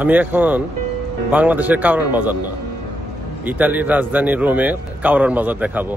আমি এখন বাংলাদেশের কাওরান বাজার না, ইতালির রাজধানী রোমে কাওরান বাজার দেখাবো।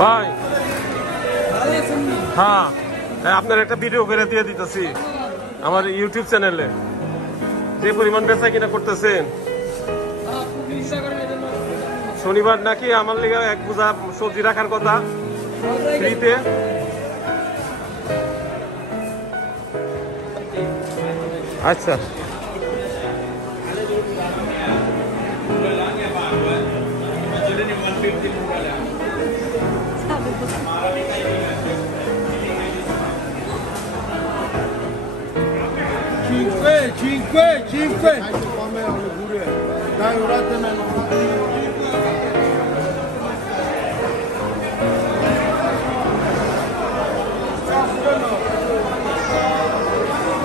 ভাই হ্যাঁ, আপনার একটা ভিডিও করে দিয়ে দিতেছি আমার ইউটিউব চ্যানেলে। যে পরিমাণ বেচা কিনা করতেছেন, শনিবার নাকি আমার লেগে এক বোঝা সবজি রাখার কথা ফ্রিতে। আচ্ছা cinque. Dai, uratemelo.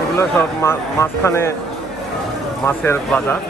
এগুলো সব মাঝখানে মাছের বাজার।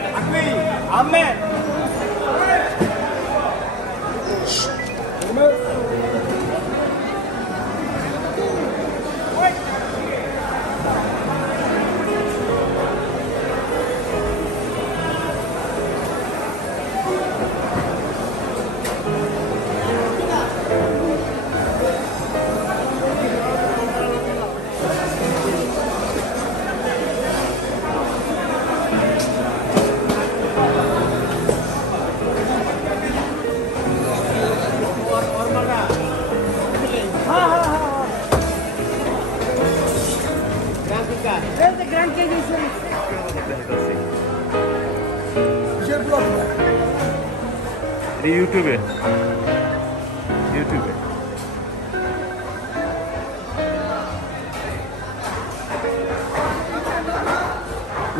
ইউটিউবে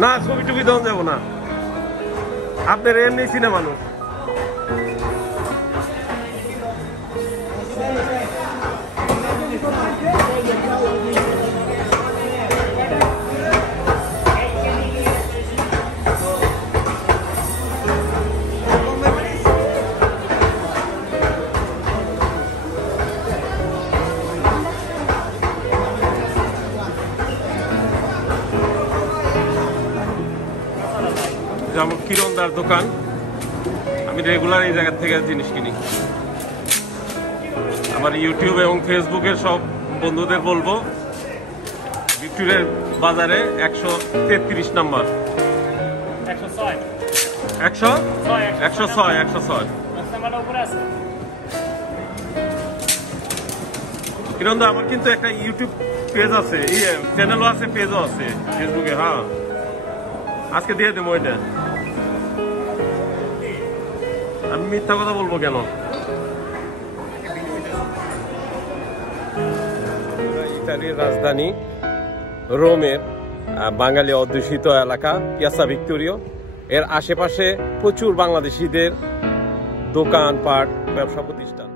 না, ছবি টবি দেওয়া যাবো না, আপনার এমনি সিনেমা মানুষ। যেমন কিরণদার দোকান, আমি রেগুলার এই জায়গা থেকে জিনিস কিনি। আমার ইউটিউব এবং ফেসবুকের সব বন্ধুদের বলবো, ভিক্টোরিয়ার বাজারে 133 নম্বর 106 কিরণদা, আমার কিন্তু একটা ইউটিউব পেজ আছে, চ্যানেলও আছে, পেজও আছে ফেসবুকে। হ্যাঁ, আজকে দিয়ে দেবো ওইটা। আমি মিথ্যা কথা বলবো কেন? ইতালির রাজধানী রোমের বাঙালি অধ্যুষিত এলাকা পিয়াসা ভিক্টোরিয়া, এর আশেপাশে প্রচুর বাংলাদেশিদের দোকানপাট, ব্যবসা প্রতিষ্ঠান।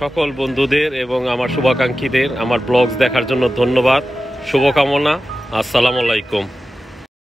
সকল বন্ধুদের এবং আমার শুভাকাঙ্ক্ষীদের আমার ব্লগস দেখার জন্য ধন্যবাদ, শুভকামনা। আসসালামু আলাইকুম।